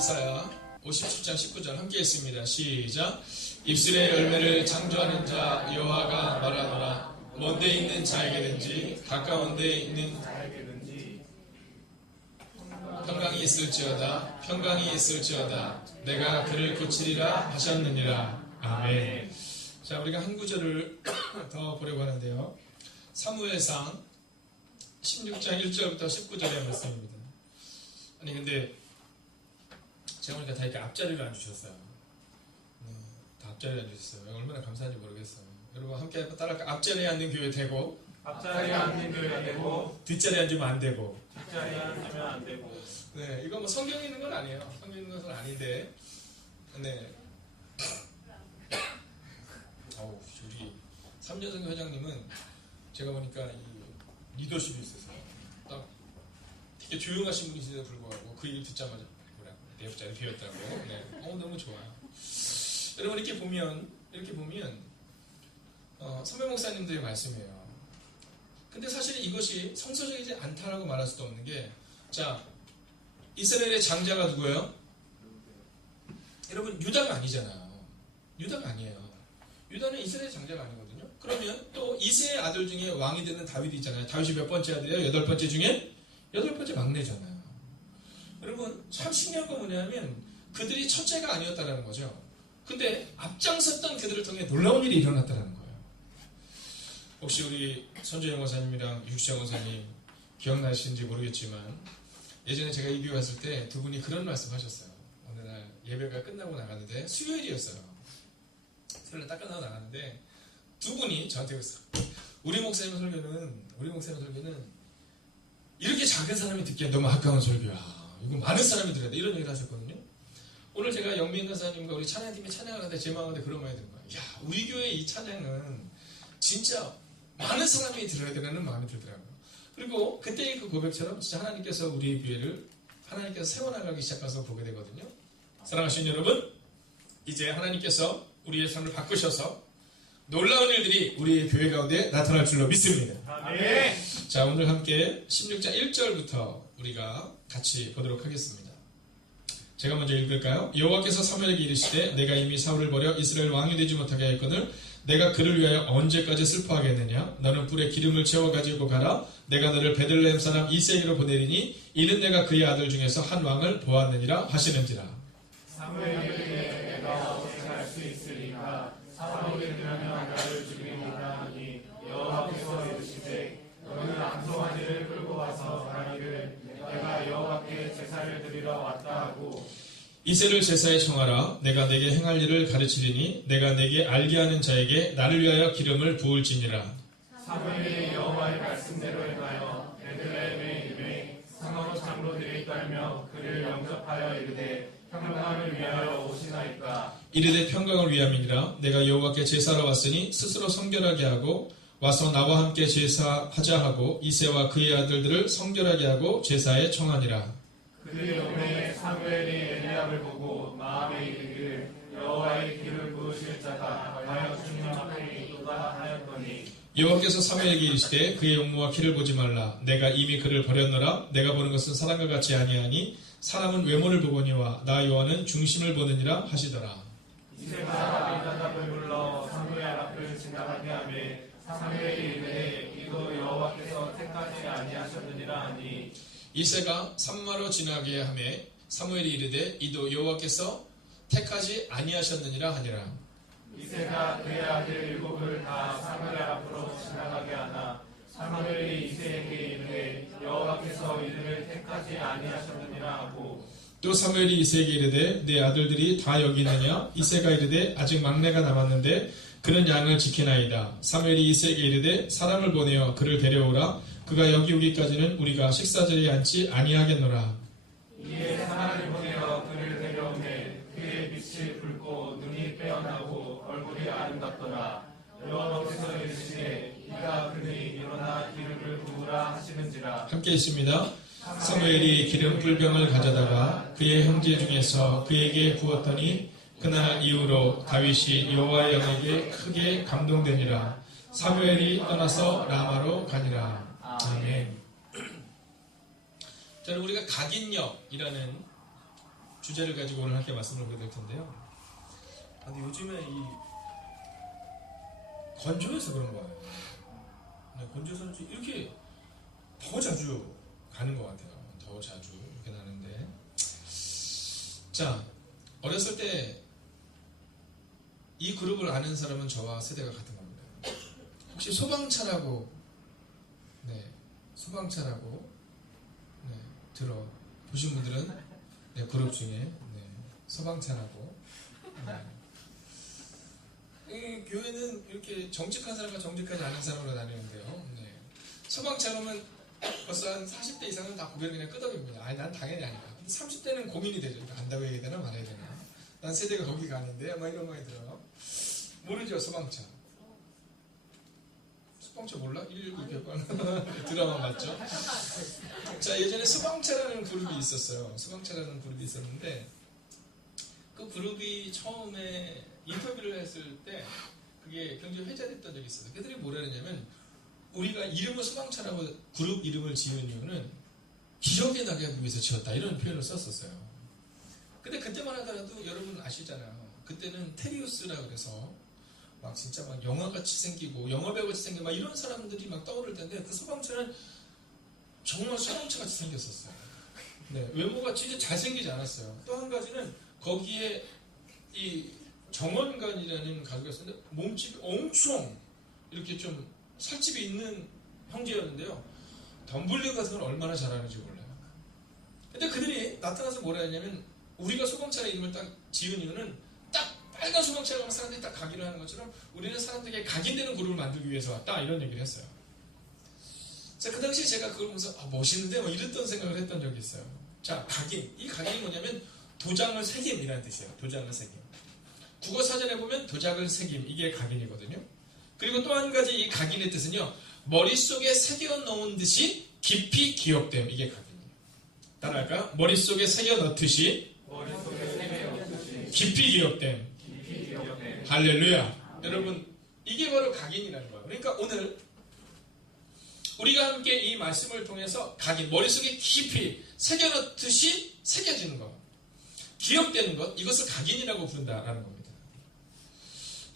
이사야 57장 19절 함께 했습니다. 시작. 입술의 열매를 창조하는 자 여호와가 말하노라. 먼 데 있는 자에게든지 가까운 데 있는 자에게든지 평강이 있을지어다 내가 그를 고치리라 하셨느니라. 아멘. 자, 우리가 한 구절을 더 보려고 하는데요. 사무엘상 16장 1절부터 19절의 말씀입니다. 아니 근데 제가 보니까 다 이렇게 앞자리를 안 주셨어요. 네, 다 앞자리를 안 주셨어요. 얼마나 감사한지 모르겠어요. 여러분 함께 따라할까? 앞자리에 앉는 교회 되고, 앞자리에 앉는 교회 되고, 뒷자리에 앉으면 안 되고. 뒷자리에 앉으면 안 되고. 네, 이거 뭐 성경에 있는 건 아니에요. 성경에 있는 것은 아닌데, 네. 우리 삼년성 회장님은 제가 보니까 이 리더십이 있어서 딱 되게 조용하신 분이신데도 불구하고 그 얘기를 듣자마자 뭐라 내 옆자리 비었다고. 네, 너무 좋아요. 여러분 이렇게 보면 선배 목사님들의 말씀이에요. 근데 사실 이것이 성서적이지 않다라고 말할 수도 없는 게, 자, 이스라엘의 장자가 누구예요? 여러분 유다가 아니잖아요. 유다가 아니에요. 유다는 이스라엘 장자가 아니거든요. 그러면 또 이세의 아들 중에 왕이 되는 다윗이 있잖아요. 다윗이 몇 번째 아들이에요? 8번째 중에 8번째 막내잖아요. 여러분 참 신기한 건 뭐냐면 그들이 첫째가 아니었다라는 거죠. 근데 앞장섰던 그들을 통해 놀라운 일이 일어났다는 거예요. 혹시 우리 선조영 원사님이랑 육시영 원사님 기억나시는지 모르겠지만 예전에 제가 이 교회 왔을 때 두 분이 그런 말씀 하셨어요. 어느 날 예배가 끝나고 나갔는데 수요일이었어요. 수요일에 딱 끝나고 나갔는데 두 분이 저한테 그랬어요. 우리 목사님 설교는 이렇게 작은 사람이 듣기엔 너무 아까운 설교야. 이거 많은 사람이 들어야 돼. 이런 얘기를 하셨거든요. 오늘 제가 영민 간사님과 우리 찬양팀이 찬양을 하는데 제 마음에 그런 말이 드는 거예요. 야, 우리 교회 이 찬양은 진짜 많은 사람이 들어야 되는 마음이 들더라고요. 그리고 그때의 그 고백처럼 진짜 하나님께서 우리 교회를 하나님께서 세워나가기 시작해서 보게 되거든요. 사랑하시는 여러분, 이제 하나님께서 우리의 삶을 바꾸셔서 놀라운 일들이 우리의 교회 가운데 나타날 줄로 믿습니다. 아멘. 자, 오늘 함께 16장 1절부터 우리가 같이 보도록 하겠습니다. 제가 먼저 읽을까요? 여호와께서 사무엘에게 이르시되 내가 이미 사울을 버려 이스라엘 왕이 되지 못하게 하였거늘 내가 그를 위하여 언제까지 슬퍼하겠느냐? 너는 뿔에 기름을 채워 가지고 가라. 내가 너를 베들레헴 사람 이새에게로 보내리니 이는 내가 그의 아들 중에서 한 왕을 보았느니라 하시는지라. 사무엘에게 내가 어떻게 할 수 있으리까? 사울이 들으면 나를 죽이리라 하니 여호와께서 이르시되 너는 암송아지를 끌고 와서 말하기를 내가 여호와께 제사를 드리러 왔다 하고 이새를 제사에 청하라. 내가 내게 행할 일을 가르치리니 내가 내게 알게 하는 자에게 나를 위하여 기름을 부을지니라. 사무엘이 여호와의 말씀대로 행하여 베들레헴에 이르매 상어로 장로들이 떨며 그를 영접하여 이르되 평강을 위하여 오시나이까. 이르되 평강을 위함이니라. 내가 여호와께 제사하러 왔으니 스스로 성결하게 하고 와서 나와 함께 제사하자 하고 이새와 그의 아들들을 성결하게 하고 제사에 청하니라. 그의 영매에 사무엘이 엘리압을 보고 마음에 이르기를 여호와의 기를 부으실 자가 과연 주님 앞에 있도다 하였더니 여호와께서 사무엘에게 이르시되 그의 용모와 키를 보지 말라. 내가 이미 그를 버렸노라. 내가 보는 것은 사람과 같이 아니하니 사람은 외모를 보거니와 나 여호와는 중심을 보느니라 하시더라. 이새가 아비나답을 불러 사무엘 앞을 지나가게 하며 사무엘이 이르되 이도 여호와께서 택하지 아니하셨느니라 하니 이새가 산마로 지나게 하매 사무엘이 이르되 이도 여호와께서 택하지 아니하셨느니라 하니라. 이새가 그의 아들 7을 다 사무엘 앞으로 지나가게 하나 사무엘이 이새에게 이르되 여호와께서 이들을 택하지 아니하셨느니라 하고 또 사무엘이 이새에게 이르되 내 아들들이 다 여기 있느냐? 이새가 이르되 아직 막내가 남았는데 그는 양을 지키나이다. 사무엘이 이새에게 이르되 사람을 보내어 그를 데려오라. 그가 여기 오기까지는 우리가 식사자리에 앉지 아니하겠노라. 이에 사람을 보내어 그를 데려오매 그의 빛이 붉고 눈이 빼어나고 얼굴이 아름답더라. 여호와께서 이르시되 이가 그니 일어나 기름을 부으라 하시는지라. 함께 있습니다. 사무엘이 기름 뿔병을 가져다가 그의 형제 중에서 그에게 부었더니 그날 이후로 다윗이 여호와의 영에게 크게 감동되니라. 사무엘이 떠나서 라마로 가니라. 아멘. 저는 우리가 각인역이라는 주제를 가지고 오늘 함께 말씀을 보게 될 텐데요. 근데 요즘에 이 건조해서 그런 거예요. 네, 건조해서 이렇게 더 자주 가는 것 같아요. 더 자주 이렇게 나는데, 자, 어렸을 때 이 그룹을 아는 사람은 저와 세대가 같은 겁니다. 혹시 소방차라고, 네, 소방차라고, 네, 들어 보신 분들은, 네, 그룹 중에, 네, 소방차라고. 네. 이 교회는 이렇게 정직한 사람과 정직하지 않은 사람으로 나뉘는데요. 네. 소방차라면 벌써 한 40대 이상은 다 고개를 그냥 끄덕입니다. 아니, 난 당연히 아니다. 근데 30대는 고민이 되죠. 간다고 해야 되나 말아야 되나. 난 세대가 거기 가는데, 막 이런 말이 들어요. 모르죠, 소방차. 소방차 몰라? 119 개관 드라마 맞죠? 자, 예전에 소방차라는 그룹이 있었어요. 소방차라는 그룹이 있었는데, 그 그룹이 처음에 인터뷰를 했을 때 그게 굉장히 회자됐던 적이 있어요. 그들이 뭐라 그랬냐면, 우리가 이름을 소방차라고 그룹 이름을 지은 이유는 기억에 나게 하기 위해서 지었다, 이런 표현을 썼었어요. 근데 그때만 하더라도 여러분 아시잖아요. 그때는 테리우스라 그래서 막 진짜 막 영화같이 생기고 영화배우같이 생기고 막 이런 사람들이 막 떠오를 텐데, 그 소방차는 정말 소방차같이 생겼었어요. 네, 외모가 진짜 잘생기지 않았어요. 또 한 가지는 거기에 이 정원관이라는 가수가 있었는데 몸집이 엄청 이렇게 좀 살집이 있는 형제였는데요. 덤블링 같은 건 얼마나 잘하는지 몰라요. 근데 그들이 나타나서 뭐라 했냐면, 우리가 소방차의 이름을 딱 지은 이유는 딱 빨간 소방차라고 하면 사람들이 딱 각인을 하는 것처럼 우리는 사람들에게 각인되는 그룹을 만들기 위해서 왔다, 이런 얘기를 했어요. 자, 그 당시에 제가 그걸 보면서 멋있는데 뭐 이랬던 생각을 했던 적이 있어요. 자, 각인. 이 각인이 뭐냐면 도장을 새김이라는 뜻이에요. 도장을 새김. 국어 사전에 보면 도장을 새김, 이게 각인이거든요. 그리고 또 한 가지 이 각인의 뜻은요, 머릿속에 새겨 넣은 듯이 깊이 기억됨, 이게 각인이에요. 따라할까요? 머릿속에 새겨 넣듯이 깊이 기억됨. 할렐루야. 여러분, 이게 바로 각인이라는 거예요. 그러니까 오늘 우리가 함께 이 말씀을 통해서 각인, 머릿속에 깊이 새겨 넣듯이 새겨지는 것, 기억되는 것, 이것을 각인이라고 부른다라는 겁니다.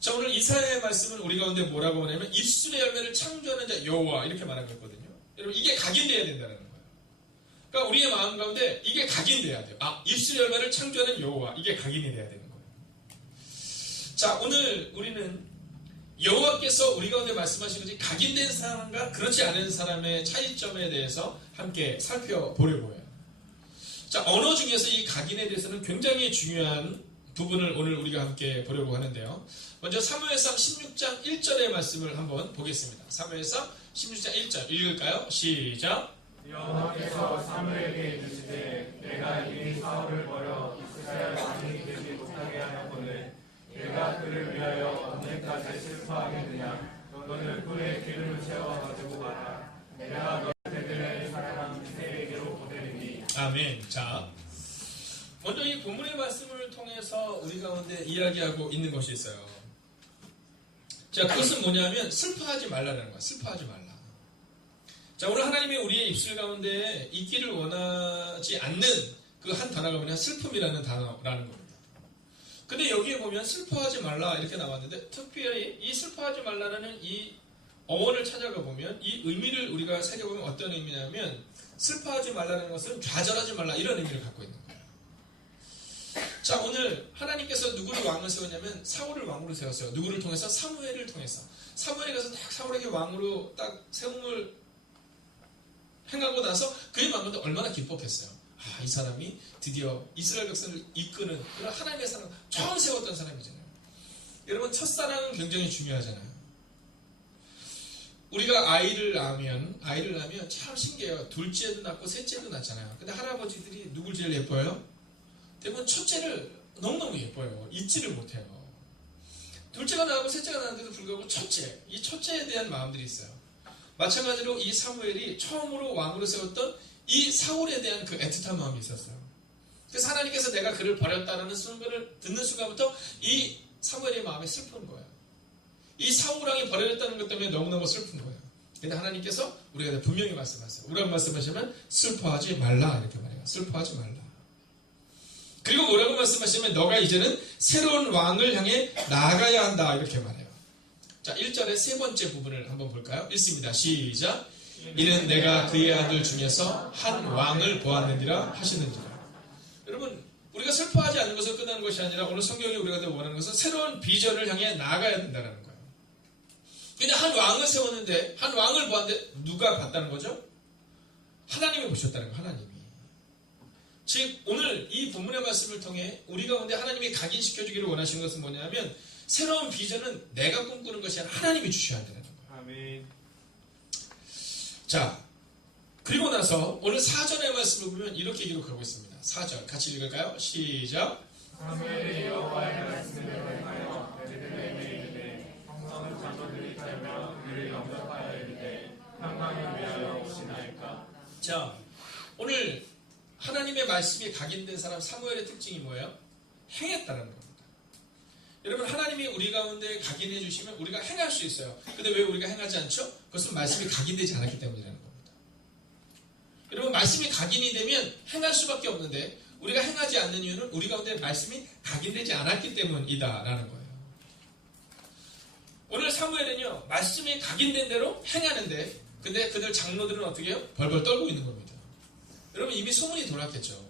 자, 오늘 이사야의 말씀은 우리 가운데 뭐라고 하냐면, 입술의 열매를 창조하는 자 여호와, 이렇게 말하고 있거든요. 여러분, 이게 각인돼야 된다는 거예요. 그러니까 우리의 마음 가운데 이게 각인돼야 돼요. 입술의 열매를 창조하는 여호와, 이게 각인이 돼야 되는 거예요. 자, 오늘 우리는 여호와께서 우리 가운데 말씀하신 것이 각인된 사람과 그렇지 않은 사람의 차이점에 대해서 함께 살펴보려고 해요. 자, 언어 중에서 이 각인에 대해서는 굉장히 중요한 부분을 오늘 우리가 함께 보려고 하는데요. 먼저 사무엘상 16장 1절의 말씀을 한번 보겠습니다. 사무엘상 16장 1절 읽을까요? 시작. 여호와께서 사무엘에게 이르시되, 내가 이미 사울을 버려 이스라엘 왕이 되지 못하게 하였거늘 내가 그를 위하여 언제까지 슬퍼하겠느냐. 너는 꿀에 기름을 채워 가지고 가라. 내가 너를 베들레헴 사람 이새에게로 보내리니. 아멘. 자, 먼저 이 본문의 말씀을 통해서 우리 가운데 이야기하고 있는 것이 있어요. 자, 그것은 뭐냐면 슬퍼하지 말라는 거야. 슬퍼하지 말라. 자, 오늘 하나님이 우리의 입술 가운데 있기를 원하지 않는 그 한 단어가 뭐냐, 슬픔이라는 단어라는 겁니다. 근데 여기에 보면 슬퍼하지 말라 이렇게 나왔는데, 특별히 이 슬퍼하지 말라라는 이 어원을 찾아가 보면 이 의미를 우리가 새겨보면 어떤 의미냐면, 슬퍼하지 말라는 것은 좌절하지 말라, 이런 의미를 갖고 있는 거예요. 자, 오늘 하나님께서 누구를 왕을 세웠냐면 사울을 왕으로 세웠어요. 누구를 통해서? 사무엘을 통해서. 사무엘이 가서 딱 사울에게 왕으로 딱 세움을 행하고 나서 그의 마음도 얼마나 기뻤겠어요. 이 사람이 드디어 이스라엘 백성을 이끄는 그런 하나님의 사람, 처음 세웠던 사람이잖아요. 여러분, 첫사랑은 굉장히 중요하잖아요. 우리가 아이를 낳으면 참 신기해요. 둘째도 낳고 셋째도 낳잖아요. 근데 할아버지들이 누굴 제일 예뻐요? 대부분 첫째를 너무너무 예뻐요. 잊지를 못해요. 둘째가 나오고 셋째가 나는데도 불구하고 이 첫째에 대한 마음들이 있어요. 마찬가지로 이 사무엘이 처음으로 왕으로 세웠던 이 사울에 대한 그 애틋한 마음이 있었어요. 그래서 하나님께서 내가 그를 버렸다라는 순간을 듣는 순간부터 이 사무엘의 마음이 슬픈 거예요. 이 사울 왕이 버려졌다는 것 때문에 너무너무 슬픈 거예요. 근데 하나님께서 우리가 분명히 말씀하세요. 우리가 말씀하시면 슬퍼하지 말라, 이렇게 말해요. 슬퍼하지 말라. 그리고 뭐라고 말씀하시냐면 너가 이제는 새로운 왕을 향해 나아가야 한다 이렇게 말해요. 자, 1절의 세 번째 부분을 한번 볼까요? 읽습니다. 시작. 이는 내가 그의 아들 중에서 한 왕을 보았느니라 하시는지라. 여러분, 우리가 슬퍼하지 않는 것으로 끝나는 것이 아니라 오늘 성경이 우리가 더 원하는 것은 새로운 비전을 향해 나아가야 된다는 거예요. 근데 한 왕을 세웠는데, 한 왕을 보았는데 누가 봤다는 거죠? 하나님이 보셨다는 거예요. 하나님이. 즉 오늘 이 본문의 말씀을 통해 우리 가운데 하나님이 각인시켜주기를 원하시는 것은 뭐냐면 새로운 비전은 내가 꿈꾸는 것이 아니라 하나님이 주셔야 한다는 거예요. 아멘. 자, 그리고 나서 오늘 4절의 말씀을 보면 이렇게 기록하고 있습니다. 4절 같이 읽을까요? 시작. 사무엘이 여호와의 말씀을 행하여 베들레헴에 이르되 성성을 장로들이 타며 그를 영접하여 이르되 평강을 위하여 오시나이까. 자, 오늘 하나님의 말씀이 각인된 사람 사무엘의 특징이 뭐예요? 행했다는 겁니다. 여러분, 하나님이 우리 가운데 각인해 주시면 우리가 행할 수 있어요. 근데 왜 우리가 행하지 않죠? 그것은 말씀이 각인되지 않았기 때문이라는 겁니다. 여러분, 말씀이 각인이 되면 행할 수밖에 없는데 우리가 행하지 않는 이유는 우리 가운데 말씀이 각인되지 않았기 때문이다라는 거예요. 오늘 사무엘은요, 말씀이 각인된 대로 행하는데 근데 그들 장로들은 어떻게 해요? 벌벌 떨고 있는 겁니다. 여러분, 이미 소문이 돌았겠죠.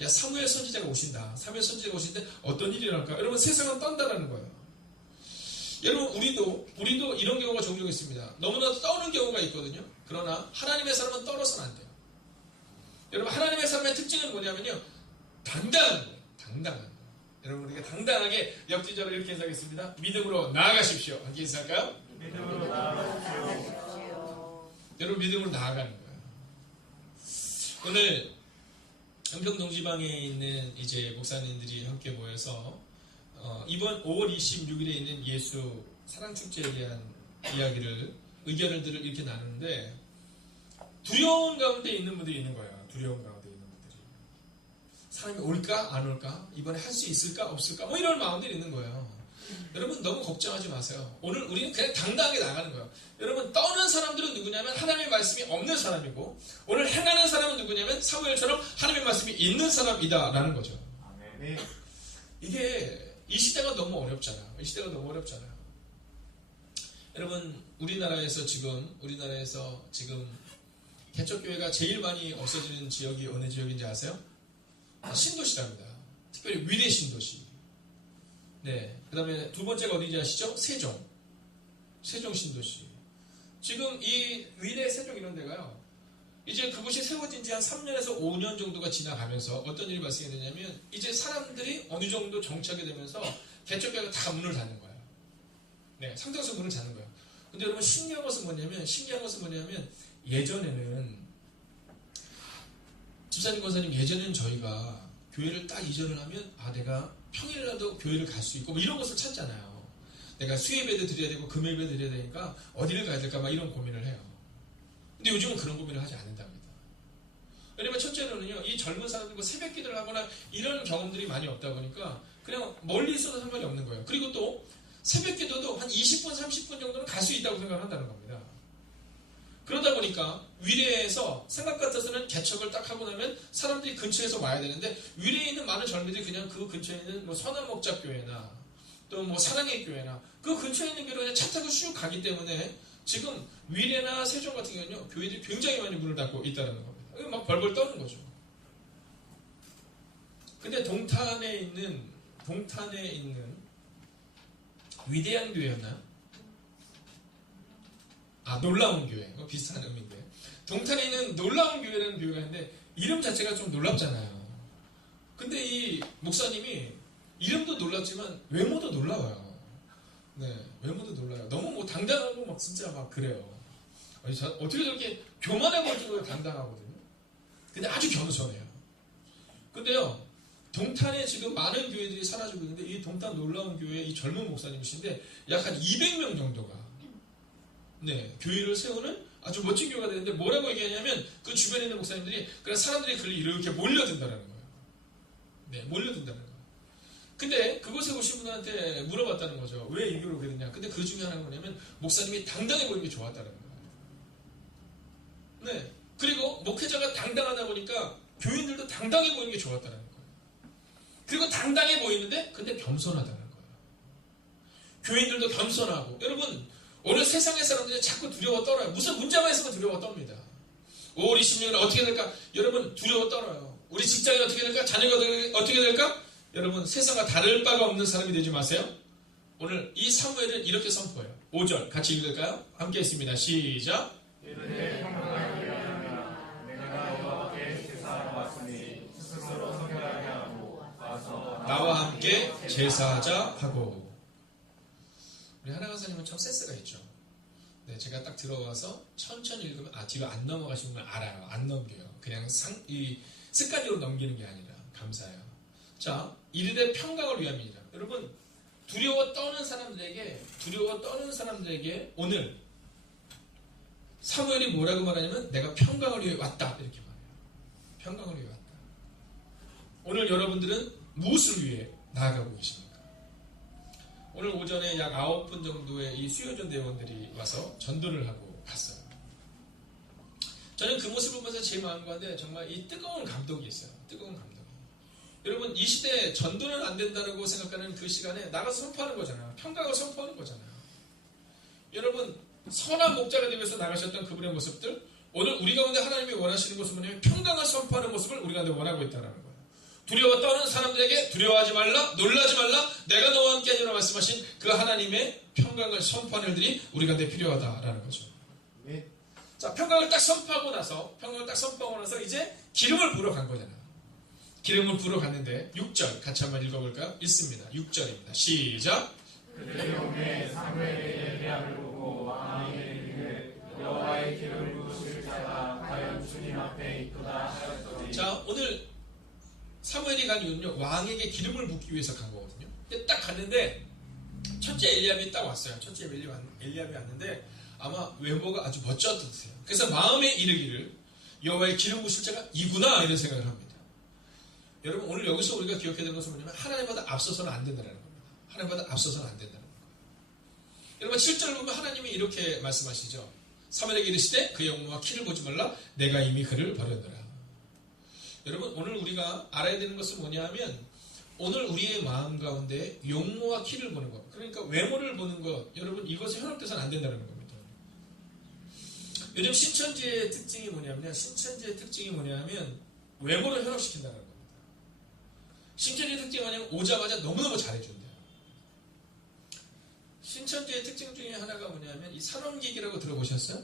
야, 사무엘 선지자가 오신다. 사무엘 선지자가 오신데 어떤 일이 일어날까? 여러분, 세상은 떤다라는 거예요. 여러분, 우리도 이런 경우가 종종 있습니다. 너무나도 떠오는 경우가 있거든요. 그러나 하나님의 사람은 떨어서는 안 돼요. 여러분, 하나님의 사람의 특징은 뭐냐면요, 당당한 거예요. 당당한 거예요. 여러분, 우리가 당당하게 옆뒤자로 이렇게 인사하겠습니다. 믿음으로 나아가십시오. 함께 인사할까요? 믿음으로 나아가십시오. 여러분, 믿음으로 나아가는 거예요. 오늘 은평동 지방에 있는 이제 목사님들이 함께 모여서 이번 5월 26일에 있는 예수 사랑축제에 대한 의견들을 이렇게 나누는데 두려운 가운데 있는 분들이 있는 거예요. 두려운 가운데 있는 분들이. 사람이 올까 안 올까? 이번에 할 수 있을까 없을까? 뭐 이런 마음들이 있는 거예요. 여러분, 너무 걱정하지 마세요. 오늘 우리는 그냥 당당하게 나가는 거예요. 여러분, 떠는 사람들은 누구냐면 하나님의 말씀이 없는 사람이고, 오늘 행하는 사람은 누구냐면 사무엘처럼 하나님의 말씀이 있는 사람이다라는 거죠. 아멘. 이게 이 시대가 너무 어렵잖아요. 이 시대가 너무 어렵잖아요. 여러분, 우리나라에서 지금 개척교회가 제일 많이 없어지는 지역이 어느 지역인지 아세요? 신도시랍니다. 특별히 위례 신도시. 네. 그 다음에 두 번째가 어디인지 아시죠? 세종 신도시. 지금 이 위례, 세종 이런 데가요, 이제 그곳이 세워진 지 한 3년에서 5년 정도가 지나가면서 어떤 일이 발생했느냐면 이제 사람들이 어느 정도 정착이 되면서 개척교회가 다 문을 닫는 거예요. 네, 상당수 문을 닫는 거예요. 근데 여러분, 신기한 것은 뭐냐면 예전에는 집사님, 권사님, 예전에는 저희가 교회를 딱 이전을 하면 내가 평일이라도 교회를 갈 수 있고 뭐 이런 것을 찾잖아요. 내가 수예배도 드려야 되고 금요일배도 드려야 되니까 어디를 가야 될까 막 이런 고민을 해요. 근데 요즘은 그런 고민을 하지 않는답니다. 왜냐면 첫째로는요, 이 젊은 사람들과 새벽 기도를 하거나 이런 경험들이 많이 없다 보니까 그냥 멀리 있어도 상관이 없는 거예요. 그리고 또 새벽 기도도 한 20분, 30분 정도는 갈 수 있다고 생각한다는 겁니다. 그러다 보니까 위례에서 생각 같아서는 개척을 딱 하고 나면 사람들이 근처에서 와야 되는데 위례에 있는 많은 젊은이들이 그냥 그 근처에 있는 뭐 선한목자교회나 또 뭐 사랑의 교회나 그 근처에 있는 교회로 그냥 차 타고 쭉 가기 때문에 지금 위례나 세종 같은 경우는요, 교회들이 굉장히 많이 문을 닫고 있다는 겁니다. 막 벌벌 떠는 거죠. 근데 동탄에 있는 위대한 교회였나? 놀라운 교회. 비슷한 의미인데. 동탄에 있는 놀라운 교회라는 교회가 있는데, 이름 자체가 좀 놀랍잖아요. 근데 이 목사님이 이름도 놀랍지만 외모도 놀라워요. 네, 외모도 놀라요. 너무 뭐 당당하고 막 진짜 막 그래요. 어떻게 저렇게 교만해 보일 정도로 당당하거든요. 근데 아주 겸손해요. 근데요, 동탄에 지금 많은 교회들이 사라지고 있는데, 이 동탄 놀라운 교회 이 젊은 목사님이신데, 약 한 200명 정도가 네, 교회를 세우는 아주 멋진 교회가 되는데 뭐라고 얘기하냐면 그 주변에 있는 목사님들이 그냥 사람들이 그를 이렇게 몰려든다는 거예요. 네, 몰려든다는 거예요. 근데 그곳에 오신 분한테 물어봤다는 거죠. 왜 이 교회로 오게 됐냐? 근데 그 중에 하나가 뭐냐면 목사님이 당당해 보이는 게 좋았다는 거예요. 네, 그리고 목회자가 당당하다 보니까 교인들도 당당해 보이는 게 좋았다는 거예요. 그리고 당당해 보이는데 근데 겸손하다는 거예요. 교인들도 겸손하고. 여러분 오늘 세상의 사람들이 자꾸 두려워 떨어요. 무슨 문제만 있으면 두려워 떱니다. 우리 심령은 어떻게 될까? 여러분 두려워 떨어요. 우리 직장이 어떻게 될까? 자녀가 어떻게 될까? 여러분 세상과 다를 바가 없는 사람이 되지 마세요. 오늘 이 사무엘은 이렇게 선포해요. 5절 같이 읽을까요? 함께 했습니다. 시작. 이르되 평강하게 하라. 내가 여호와께 제사하러 왔으니 스스로 성결하게 하고 와서 나와 함께 제사하자 하고. 우리 하나 강사님은 참 센스가 있죠. 네, 제가 딱 들어와서 천천히 읽으면 뒤로 안 넘어가시는 걸 알아요. 안 넘겨요. 그냥 이 습관적으로 넘기는 게 아니라 감사해요. 자, 이르되 평강을 위함이니라. 여러분 두려워 떠는 사람들에게 오늘 사무엘이 뭐라고 말하냐면 내가 평강을 위해 왔다 이렇게 말해요. 평강을 위해 왔다. 오늘 여러분들은 무엇을 위해 나아가고 계십니까? 오늘 오전에 약 9분 정도의 이 수요전 대원들이 와서 전도를 하고 갔어요. 저는 그 모습을 보면서 제 마음 가운데 정말 이 뜨거운 감동이 있어요. 뜨거운 감동. 여러분 이 시대에 전도는 안 된다고 생각하는 그 시간에 나가서 선포하는 거잖아요. 평강을 선포하는 거잖아요. 여러분 선한 목자가 되기 위해서 나가셨던 그분의 모습들 오늘 우리 가운데 하나님이 원하시는 것은 뭐냐면 평강을 선포하는 모습을 우리 가운데 원하고 있다는 거예요. 두려워 떠는 사람들에게 두려워하지 말라, 놀라지 말라, 내가 너와 함께 하리라 말씀하신 그 하나님의 평강을 선포하는 일들이 우리 가운데 필요하다라는 거죠. 네. 자, 평강을 딱 선포하고 나서 이제 기름을 부러 간 거잖아요. 기름을 부러 갔는데 6절 같이 한번 읽어볼까요? 읽습니다. 6절입니다. 시작. 그때 오매 사무엘의 엘리야를 보고 왕이 이르기를 여호와의 기름을 부으실 자가 과연 주님 앞에 있도다 하였더니. 자, 오늘 사무엘이 간 이유는요, 왕에게 기름을 붓기 위해서 간 거거든요. 근데 딱 갔는데 첫째 엘리압이 딱 왔어요. 첫째 엘리압이 왔는데 아마 외모가 아주 멋졌으세요. 그래서 마음에 이르기를 여호와의 기름 부으실 자가 이구나 이런 생각을 합니다. 여러분 오늘 여기서 우리가 기억해야 되는 것은 뭐냐면 하나님보다 앞서서는 안 된다는 겁니다. 하나님보다 앞서서는 안 된다는 겁니다. 여러분 7절을 보면 하나님이 이렇게 말씀하시죠. 사무엘에게 이르시되 그의 용모와 키를 보지 말라 내가 이미 그를 버렸노라. 여러분 오늘 우리가 알아야 되는 것은 뭐냐면 오늘 우리의 마음 가운데 용모와 키를 보는 것, 그러니까 외모를 보는 것, 여러분 이것에 현혹돼서는 안 된다는 겁니다. 요즘 신천지의 특징이 뭐냐면 외모를 현혹시킨다는 겁니다. 신천지의 특징이 뭐냐면 오자마자 너무너무 잘해준대요. 신천지의 특징 중에 하나가 뭐냐면 이 산업기기라고 들어보셨어요?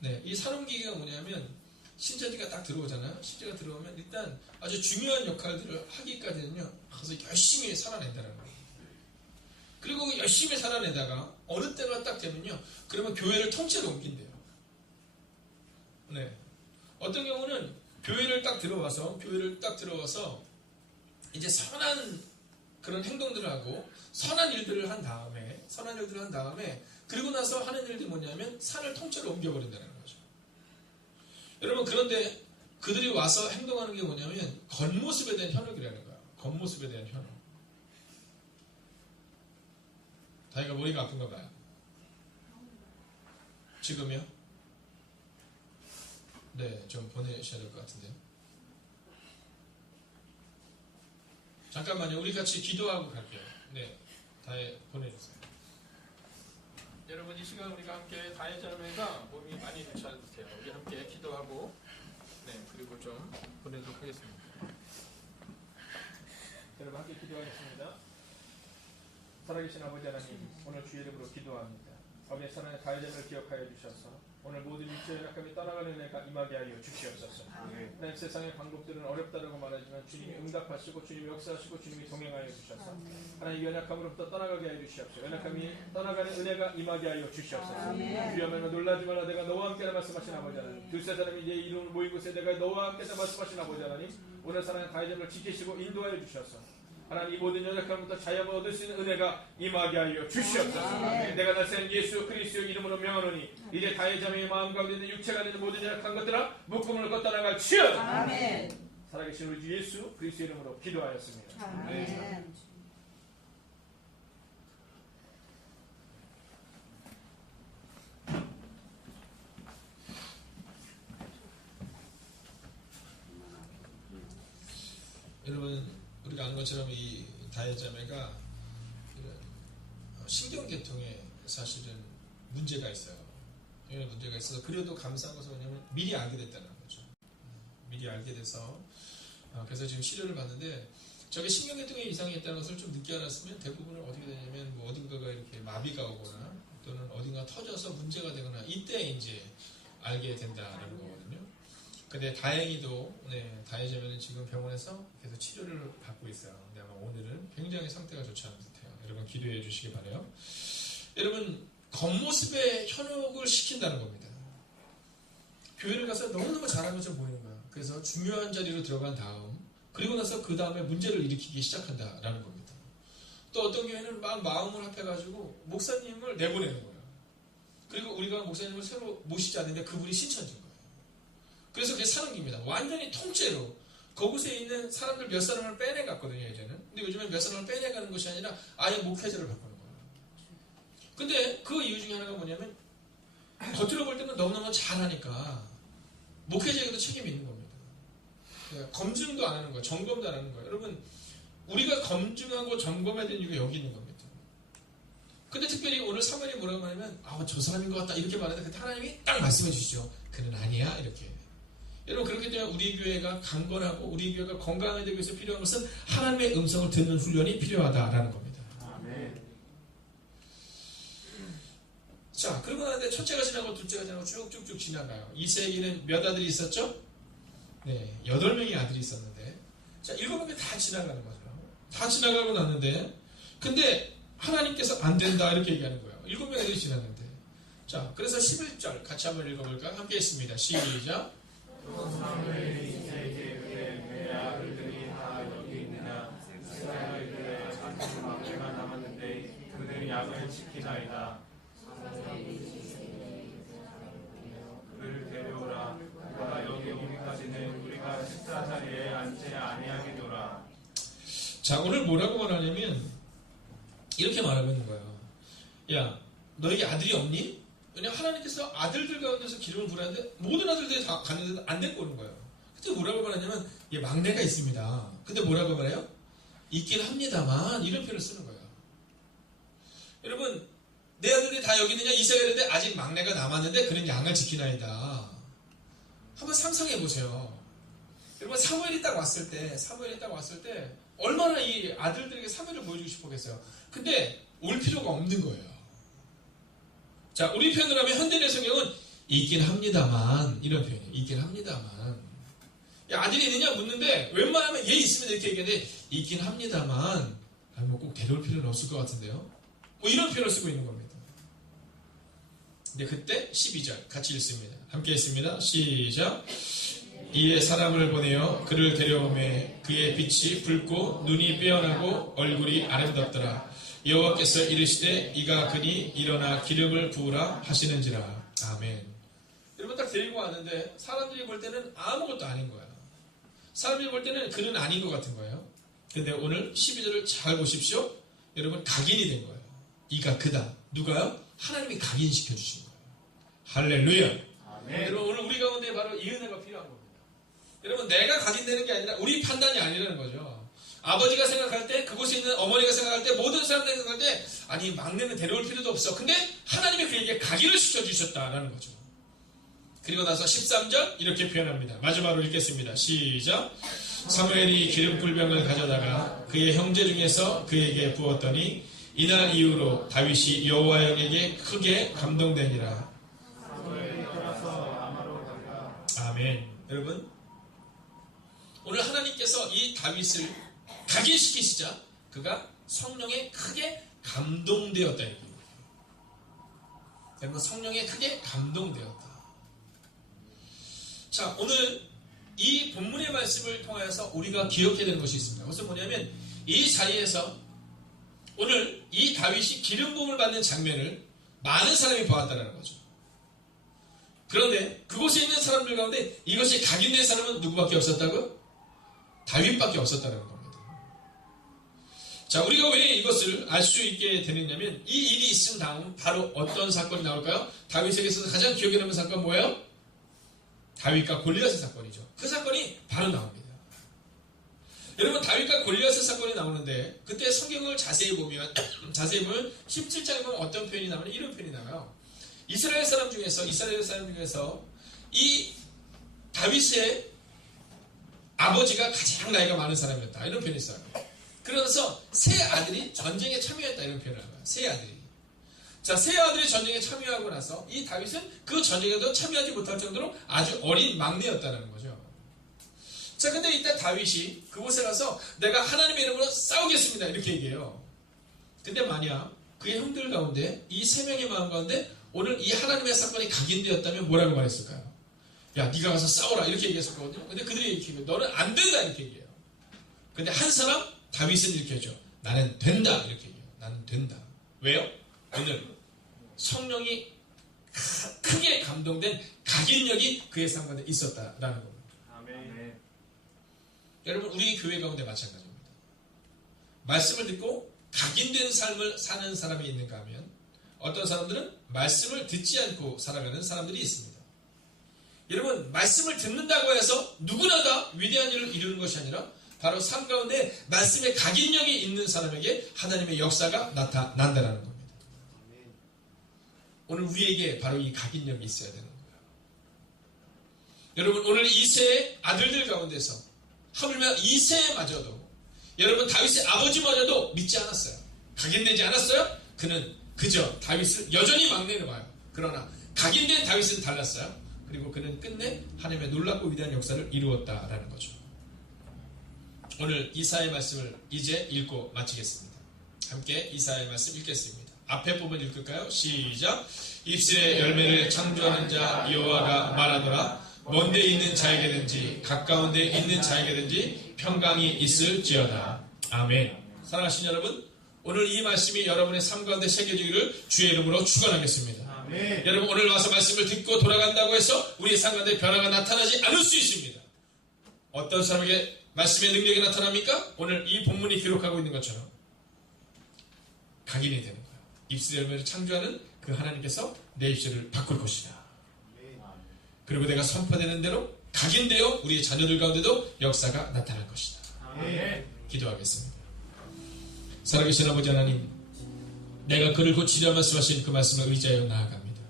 네, 이 산업기기가 뭐냐면 신천지가 딱 들어오잖아요. 신천지가 들어오면 일단 아주 중요한 역할들을 하기까지는요, 가서 열심히 살아낸다는 거예요. 그리고 열심히 살아내다가 어느 때가 딱 되면요, 그러면 교회를 통째로 옮긴대요. 네. 어떤 경우는 교회를 딱 들어와서 이제 선한 그런 행동들을 하고 선한 일들을 한 다음에 그리고 나서 하는 일들이 뭐냐면 산을 통째로 옮겨버린다는 거죠. 여러분 그런데 그들이 와서 행동하는 게 뭐냐면 겉모습에 대한 현혹이라는 거야. 겉모습에 대한 현혹. 다이가 머리가 아픈가 봐요. 지금요? 네, 좀 보내셔야 될 것 같은데요. 잠깐만요. 우리 같이 기도하고 갈게요. 네, 다이 보내주세요. 여러분 이 시간 우리가 함께 다이 자매가 몸이 많이 좋지 않으세요. 우리 함께 기도하고 네, 그리고 좀 보내도록 하겠습니다. 여러분 함께 기도하겠습니다. 살아계신 아버지 하나님, 오늘 주의 이름으로 기도합니다. 아버지 사랑의 다이자매를 기억하여 주셔서 오늘 모든 육체의 약함이 떠나가는 은혜가 임하게 하여 주시옵소서. 하나님 세상의 방법들은 어렵다고 말하지만 주님이 응답하시고 주님이 역사하시고 주님이 동행하여 주셔서 하나님 연약함으로부터 떠나가게 하여 주시옵소서. 연약함이 떠나가는 은혜가 임하게 하여 주시옵소서. 주여면 놀라지 말라 내가 너와 함께라 말씀하신 아버지 하나님, 두세 사람이 내 이름을 모인 곳에 내가 너와 함께라 말씀하신 아버지 하나님, 오늘 사랑의 다이자매를 지키시고 인도하여 주셔서 하나님 이 모든 연약함부터 자유함을 얻을 수 있는 은혜가 임하게 하여 주시옵소서. 내가 나선 예수 그리스도의 이름으로 명하노니 이제 다혜자매의 마음 가운데 있는 육체가 되는 모든 연약한 것들아 묶음을 걷어나갈 치여. 아멘. 살아계신 우리 주 예수 그리스도의 이름으로 기도하였습니다. 아멘. 여러분 우리가 아는 것처럼 이 다혜자매가 이런 신경계통에 사실은 문제가 있어요. 이런 문제가 있어서 그래도 감사한 것은 뭐냐면 미리 알게 됐다는 거죠. 미리 알게 돼서 그래서 지금 치료를 받는데 저게 신경계통에 이상이 있다는 것을 좀 늦게 알았으면 대부분은 어떻게 되냐면 뭐 어딘가가 이렇게 마비가 오거나 또는 어딘가 터져서 문제가 되거나 이때 이제 알게 된다는 거거든요. 근데 다행히도 다혜자매는 지금 병원에서 계속 치료를 받고 있어요. 근데 아마 오늘은 굉장히 상태가 좋지 않은 듯해요. 여러분 기도해 주시기 바라요. 여러분 겉모습에 현혹을 시킨다는 겁니다. 교회를 가서 너무너무 잘하는 것처럼 보이는 거야. 그래서 중요한 자리로 들어간 다음 그리고 나서 그 다음에 문제를 일으키기 시작한다라는 겁니다. 또 어떤 교회는 막 마음을 합해가지고 목사님을 내보내는 거예요. 그리고 우리가 목사님을 새로 모시지 않는데 그분이 신천진 거예요. 그래서 그게 사는 겁니다. 완전히 통째로 그곳에 있는 사람들 몇 사람을 빼내갔거든요, 예전에는. 근데 요즘엔 몇 사람을 빼내가는 것이 아니라 아예 목회자를 바꾸는 거예요. 근데 그 이유 중에 하나가 뭐냐면 겉으로 볼 때는 너무너무 잘하니까 목회자에게도 책임이 있는 겁니다. 검증도 안 하는 거예요. 점검도 안 하는 거예요. 여러분 우리가 검증하고 점검해야 되는 이유가 여기 있는 겁니다. 근데 특별히 오늘 사무엘이 뭐라고 말하면 저 사람인 것 같다 이렇게 말하는데 그때 하나님이 딱 말씀해 주시죠. 그는 아니야 이렇게. 여러분 그렇기 때문에 우리 교회가 강건하고 우리 교회가 건강하게 되기 위해서 필요한 것은 하나님의 음성을 듣는 훈련이 필요하다라는 겁니다. 아멘. 자 그러고 나는데 첫째가 지나고 둘째가 지나고 쭉쭉쭉 지나가요. 이세에게는 몇 아들이 있었죠? 네, 8명의 아들이 있었는데 자 7명이 다 지나가는 거죠. 다 지나가고 났는데 근데 하나님께서 안 된다 이렇게 얘기하는 거예요. 7명의 아들이 지났는데 자 그래서 11절 같이 한번 읽어볼까요? 함께 했습니다. 시작. 사무엘이 이세에게 그대 내 아들들이 다 여기 있느냐 이스라엘에 자기 막내가 남았는데 그는 약을 지키나이다. 그를 데려오라. 그가 여기 오기까지는 우리가 식사 자리에 앉지 아니하겠노라. 자 오늘 뭐라고 말하냐면 이렇게 말하고 있는 거예요. 야 너에게 아들이 없니? 왜냐면 하나님께서 아들들 가운데서 기름을 부르는데 모든 아들들이 다 갔는데 안 데리고 오는 거예요. 그때 뭐라고 말하냐면 막내가 있습니다. 근데 뭐라고 말해요? 있긴 합니다만 이런 표현을 쓰는 거예요. 여러분 내 아들이 다 여기 있느냐 이스라엘인데 아직 막내가 남았는데 그는 양을 지키나이다. 한번 상상해 보세요. 여러분 사무엘이 딱 왔을 때 얼마나 이 아들들에게 사무엘을 보여주고 싶었겠어요. 근데 올 필요가 없는 거예요. 자 우리 표현을 하면 현대의 성경은 있긴 합니다만 이런 표현이에요. 있긴 합니다만 야 아들이 있느냐 묻는데 웬만하면 얘 있으면 이렇게 얘기하는데 있긴 합니다만 뭐 꼭 데려올 필요는 없을 것 같은데요. 뭐 이런 표현을 쓰고 있는 겁니다. 근데 그때 12절 같이 읽습니다. 함께 읽습니다. 시작. 이에 사람을 보내어 그를 데려오매 그의 빛이 붉고 눈이 빼어나고 얼굴이 아름답더라. 여호와께서 이르시되 이가 그니 일어나 기름을 부으라 하시는지라. 아멘. 여러분 딱 데리고 왔는데 사람들이 볼 때는 아무것도 아닌 거야. 사람들이 볼 때는 그는 아닌 것 같은 거예요. 근데 오늘 12절을 잘 보십시오. 여러분 각인이 된 거예요. 이가 그다. 누가요? 하나님이 각인시켜 주신 거예요. 할렐루야. 아멘. 여러분 오늘 우리 가운데 바로 이 은혜가 필요한 겁니다. 여러분 내가 각인되는 게 아니라 우리 판단이 아니라는 거죠. 아버지가 생각할 때 그곳에 있는 어머니가 생각할 때 모든 사람들이 생각할 때 아니 막내는 데려올 필요도 없어. 근데 하나님이 그에게 각인을 시켜주셨다라는 거죠. 그리고 나서 13절 이렇게 표현합니다. 마지막으로 읽겠습니다. 시작. 사무엘이 기름불병을 가져다가 그의 형제 중에서 그에게 부었더니 이날 이후로 다윗이 여호와에게 크게 감동되니라. 아멘. 여러분 오늘 하나님께서 이 다윗을 각인시키시자 그가 성령에 크게 감동되었다. 여러분 성령에 크게 감동되었다. 자 오늘 이 본문의 말씀을 통하여서 우리가 기억해야 되는 것이 있습니다. 그것은 뭐냐면 이 자리에서 오늘 이 다윗이 기름 부음을 받는 장면을 많은 사람이 보았다는 거죠. 그런데 그곳에 있는 사람들 가운데 이것이 각인된 사람은 누구밖에 없었다고요? 다윗밖에 없었다는 겁니다. 자, 우리가 왜 이것을 알 수 있게 되느냐면 이 일이 있은 다음 바로 어떤 사건이 나올까요? 다윗에게서 가장 기억에 남는 사건 뭐예요? 다윗과 골리앗의 사건이죠. 그 사건이 바로 나옵니다. 여러분 다윗과 골리앗의 사건이 나오는데 그때 성경을 자세히 보면 17장에 보면 어떤 표현이 나오면 이런 표현이 나와요. 이스라엘 사람 중에서 이 다윗의 아버지가 가장 나이가 많은 사람이었다 이런 표현이 있어요. 그러면서 세 아들이 전쟁에 참여했다 이런 표현을 합니다. 세 아들이. 자, 세 아들이 전쟁에 참여하고 나서 이 다윗은 그 전쟁에도 참여하지 못할 정도로 아주 어린 막내였다는 거죠. 자, 근데 이때 다윗이 그곳에 가서 내가 하나님의 이름으로 싸우겠습니다 이렇게 얘기해요. 근데 만약 그의 형들 가운데 이 세 명의 마음 가운데 오늘 이 하나님의 사건이 각인되었다면 뭐라고 말했을까요? 야, 네가 가서 싸워라 이렇게 얘기했을 거거든요. 근데 그들이 이렇게 얘기해요. 너는 안 된다 이렇게 얘기해요. 근데 한 사람 다윗은 이렇게 하죠. 나는 된다 이렇게 얘기해요. 나는 된다. 왜요? 오늘 성령이 크게 감동된 각인력이 그의 삶 가운데 있었다라는 겁니다. 아멘. 여러분 우리 교회 가운데 마찬가지입니다. 말씀을 듣고 각인된 삶을 사는 사람이 있는가 하면 어떤 사람들은 말씀을 듣지 않고 살아가는 사람들이 있습니다. 여러분 말씀을 듣는다고 해서 누구나 다 위대한 일을 이루는 것이 아니라 바로 삶 가운데 말씀의 각인력이 있는 사람에게 하나님의 역사가 나타난다는 겁니다. 오늘 우리에게 바로 이 각인력이 있어야 되는 거예요. 여러분 오늘 이새의 아들들 가운데서 하물며 이새마저도 여러분 다윗의 아버지마저도 믿지 않았어요. 각인되지 않았어요? 그는 그저 다윗을 여전히 막내로 봐요. 그러나 각인된 다윗은 달랐어요. 그리고 그는 끝내 하나님의 놀랍고 위대한 역사를 이루었다라는 거죠. 오늘 이사야의 말씀을 이제 읽고 마치겠습니다. 함께 이사야의 말씀 읽겠습니다. 앞에 부분 읽을까요? 시작. 입술의 열매를 창조하는 자 여호와가 말하노라. 먼데 있는 자에게든지 가까운 데 있는 자에게든지 평강이 있을지어다. 아멘. 사랑하신 여러분, 오늘 이 말씀이 여러분의 삶 가운데 새겨지기를 주의 이름으로 축원하겠습니다. 아멘. 여러분 오늘 와서 말씀을 듣고 돌아간다고 해서 우리의 삶 가운데 변화가 나타나지 않을 수 있습니다. 어떤 사람에게 말씀의 능력이 나타납니까? 오늘 이 본문이 기록하고 있는 것처럼 각인이 되는 거예요. 입술의 열매를 창조하는 그 하나님께서 내 입술을 바꿀 것이다. 그리고 내가 선포되는 대로 각인되어 우리의 자녀들 가운데도 역사가 나타날 것이다. 아멘. 기도하겠습니다. 살아계신 아버지 하나님, 내가 그를 고치려 말씀하신 그 말씀을 의지하여 나아갑니다.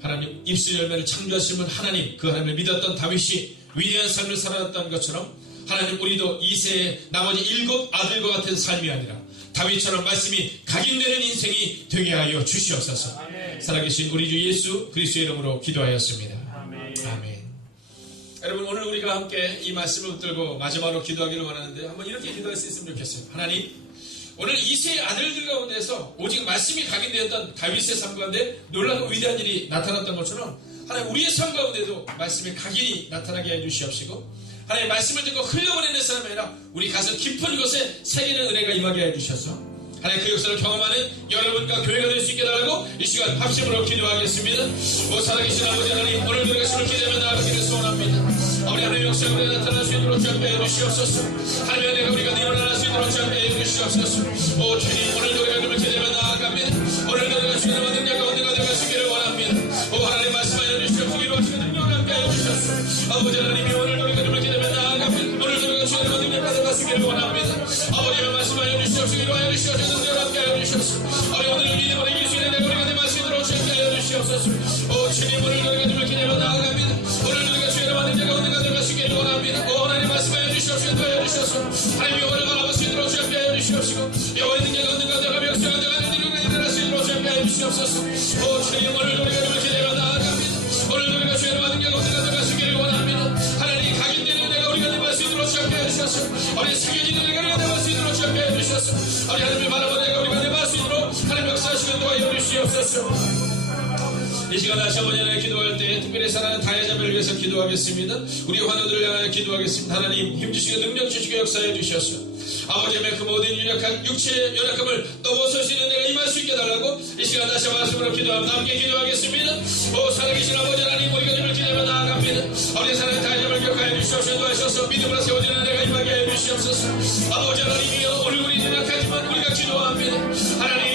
하나님, 입술 열매를 창조하시는 하나님, 그 하나님을 믿었던 다윗이 위대한 삶을 살아왔던 것처럼 하나님, 우리도 이세의 나머지 7 아들과 같은 삶이 아니라 다윗처럼 말씀이 각인되는 인생이 되게 하여 주시옵소서. 아멘. 살아계신 우리 주 예수 그리스도의 이름으로 기도하였습니다. 아멘. 아멘. 여러분 오늘 우리가 함께 이 말씀을 붙들고 마지막으로 기도하기를 원하는데 한번 이렇게 기도할 수 있으면 좋겠어요. 하나님, 오늘 이세의 아들들 가운데서 오직 말씀이 각인되었던 다윗의 삶 가운데 놀라고 위대한 일이 나타났던 것처럼 하나님 우리의 삶 가운데도 말씀의 각인이 나타나게 해주시옵시고 하나님 말씀을 듣고 흘려보내는 사람이 아니라 우리 가서 깊은 곳에 새기는 은혜가 임하게 해주셔서 하나님 그 역사를 경험하는 여러분과 교회가 될 수 있게 달라고 이 시간 합심으로 기도하겠습니다. 살아계신 아버지 하나님, 오늘 우리가 주를 기대하며 나아가기를 소원합니다. 아버지 하나님의 역사가 우리가 나타날 수 있도록 주님께 해주시옵소서. 하나님의 은혜가 우리가 일어날 수 있도록 주님께 해주시옵소서. 주님, 오늘도 우리가 주를 기대하며 나아갑니다. 오늘도 우리가 주님의 받은 자 가운데가 되어가시기를 원합니다. 하나님 말씀하여 주시옵소서. 이루어지는 능력을 함께 해주셔서 아버지 하나님이 오늘도 우리가 주를 기대하며 나아갑니다. 오늘도 우리가 주님의 받은 자 가져가시기를 원합니다. 아버지의 말씀하여 주시옵소서. 이루어지는 능력을 함께 해주셔서 오늘 믿음으로 이길 수 있는 우리가 내 말씀으로 주님께 해주시옵소서. 주님, 오늘도 우리가 주를 기대하며 나아갑니다. 오늘도 우리가 주님의 받은 자 가운데가 되어가시기를 원합니다. 하나님 말씀하여 주시옵소서. 도와주셔서 하나님 영원을 바라볼 수 있도록 주님께 해주시옵시고 영원의 능력 가운데가 되어가며 역사가 되어가는 일을 일어날 수 있도록 주님께 해주시옵소서. 주님, 오늘도 우리가 주를 기대하며 나아갑니다. 오늘도 우리가 주님의 받은 자 가운데가 되어가시기를 원합니다. 하나님 각인되는 은혜가 우리가 내볼 수 있도록 주님께 해주셔서 우리 새겨지는 은혜가 우리가 내볼 수 있도록 주님께 해주셔서 우리 하나님을 바라보는 은혜가 우리가 내볼 수 있도록 하나님 역사하시는 동안 여주시옵소서. 이 시간 다시 한번 기도할 때 특별히 사랑하는 다혜자매를 위해서 기도하겠습니다. 우리 환우들을 향하여 기도하겠습니다. 하나님 힘주시고 능력 주시고 역사해 주셔서 아버지의 그 모든 유력한 육체의 연약함을 넘어설 수 있는 내가 임할 수 있게 달라고 이 시간 다시 말씀으로 기도합니다. 함께 기도하겠습니다. 살아계신 아버지 하나님, 우리가 주를 기대하며 나아갑니다. 아버지 사랑하는 다혜자매를 기억하여 주시옵소서. 도와주셔서 믿음으로 세워지는 내가 임하게 해 주시옵소서. 아버지 하나님이여, 얼굴이 연약하지만 우리가 기도합니다. 하나님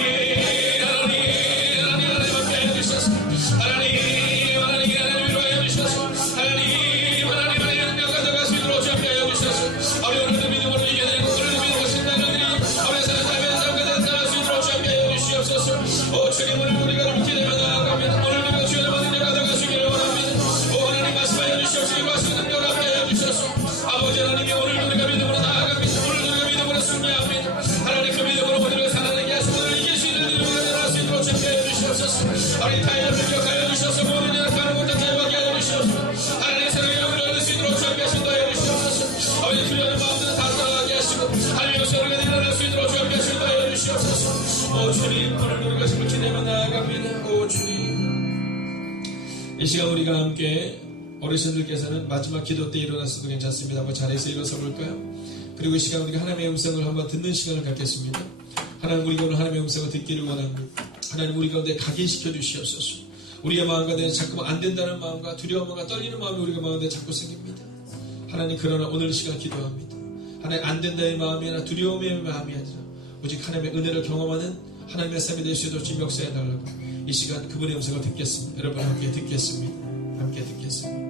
하나님 능력 가져갈 수 있도록 주님께 해주셔서 우리 오늘도 믿음으로 시간 우리가 함께 어르신들께서는 마지막 기도 때 일어났어도 괜찮습니다. 한번 자리에서 일어서 볼까요? 그리고 이 시간 우리가 하나님의 음성을 한번 듣는 시간을 갖겠습니다. 하나님, 우리가 오늘 하나님의 음성을 듣기를 원합니다. 하나님, 우리 가운데 각인시켜 주시옵소서. 우리의 마음 가운데 자꾸 안 된다는 마음과 두려움과 떨리는 마음이 우리가 마음에 자꾸 생깁니다. 하나님, 그러나 오늘 시간 기도합니다. 하나님, 안 된다의 마음이 아니라 두려움의 마음이 아니라 오직 하나님의 은혜를 경험하는 하나님의 삶이 될 수 있도록 지금 역사해 달라고 이 시간 그분의 음성을 듣겠습니다. 여러분 함께 듣겠습니다. 함께 듣겠습니다.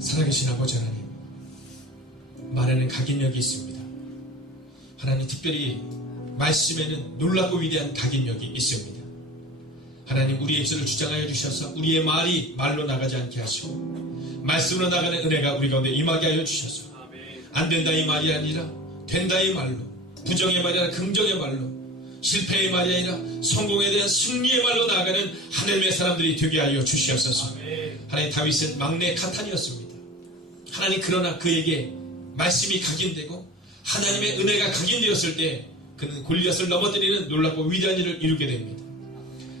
살아계신 아버지 하나님, 말에는 각인력이 있습니다. 하나님, 특별히 말씀에는 놀랍고 위대한 각인력이 있습니다. 하나님, 우리의 입술을 주장하여 주셔서 우리의 말이 말로 나가지 않게 하시고 말씀으로 나가는 은혜가 우리 가운데 임하게 하여 주셔서 안 된다 이 말이 아니라 된다 이 말로, 부정의 말이 아니라 긍정의 말로, 실패의 말이 아니라 성공에 대한 승리의 말로 나아가는 하나님의 사람들이 되게 하여 주시옵소서. 하나님, 다윗은 막내 카탄이었습니다. 하나님, 그러나 그에게 말씀이 각인되고 하나님의 은혜가 각인되었을 때 그는 골리앗을 넘어뜨리는 놀랍고 위대한 일을 이루게 됩니다.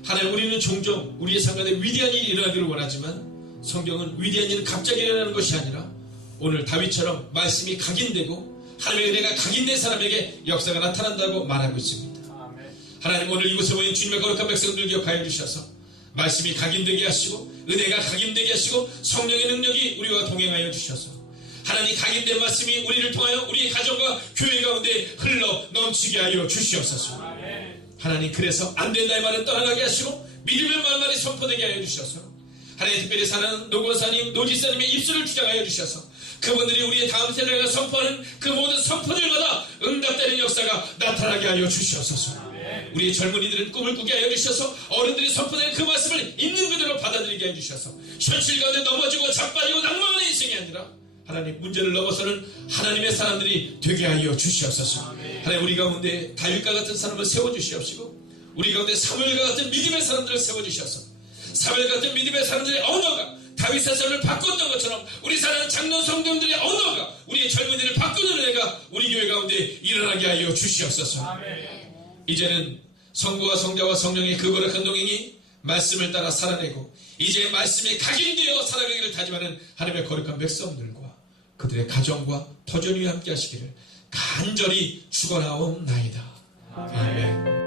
하나님, 우리는 종종 우리의 삶 가운데 위대한 일이 일어나기를 원하지만 성경은 위대한 일은 갑자기 일어나는 것이 아니라 오늘 다윗처럼 말씀이 각인되고 하나님의 은혜가 각인된 사람에게 역사가 나타난다고 말하고 있습니다. 하나님, 오늘 이곳에 모인 주님의 거룩한 백성들 기억하여 주셔서 말씀이 각인되게 하시고 은혜가 각인되게 하시고 성령의 능력이 우리와 동행하여 주셔서 하나님, 각인된 말씀이 우리를 통하여 우리의 가정과 교회 가운데 흘러 넘치게 하여 주시옵소서. 하나님, 그래서 안 된다의 말은 떠나가게 하시고 믿음의 말만이 선포되게 하여 주셔서 하나님, 특별히 사는 노권사님, 노지사님의 입술을 주장하여 주셔서 그분들이 우리의 다음 세대가 선포하는 그 모든 선포들마다 응답되는 역사가 나타나게 하여 주시옵소서. 우리의 젊은이들은 꿈을 꾸게 하여 주셔서 어른들이 선포되는 그 말씀을 있는 그대로 받아들이게 해 주셔서 현실 가운데 넘어지고 자빠지고 낭망하는 인생이 아니라 하나님, 문제를 넘어서는 하나님의 사람들이 되게 하여 주시옵소서. 하나님, 우리 가운데 다윗과 같은 사람을 세워주시옵시고 우리 가운데 사무엘과 같은 믿음의 사람들을 세워주셔서 사무엘 같은 믿음의 사람들의 언어가 다윗의 삶을 바꿨던 것처럼 우리 사랑하는 장로님 성도들의 언어가 우리의 젊은이를 바꾸는 은혜가 우리 교회 가운데 일어나게 하여 주시옵소서. 이제는 성부와 성자와 성령의 그 거룩한 동행이 말씀을 따라 살아내고 이제 말씀이 각인되어 살아가기를 다짐하는 하나님의 거룩한 백성들과 그들의 가정과 터전이 함께 하시기를 간절히 축원하옵나이다. 아멘.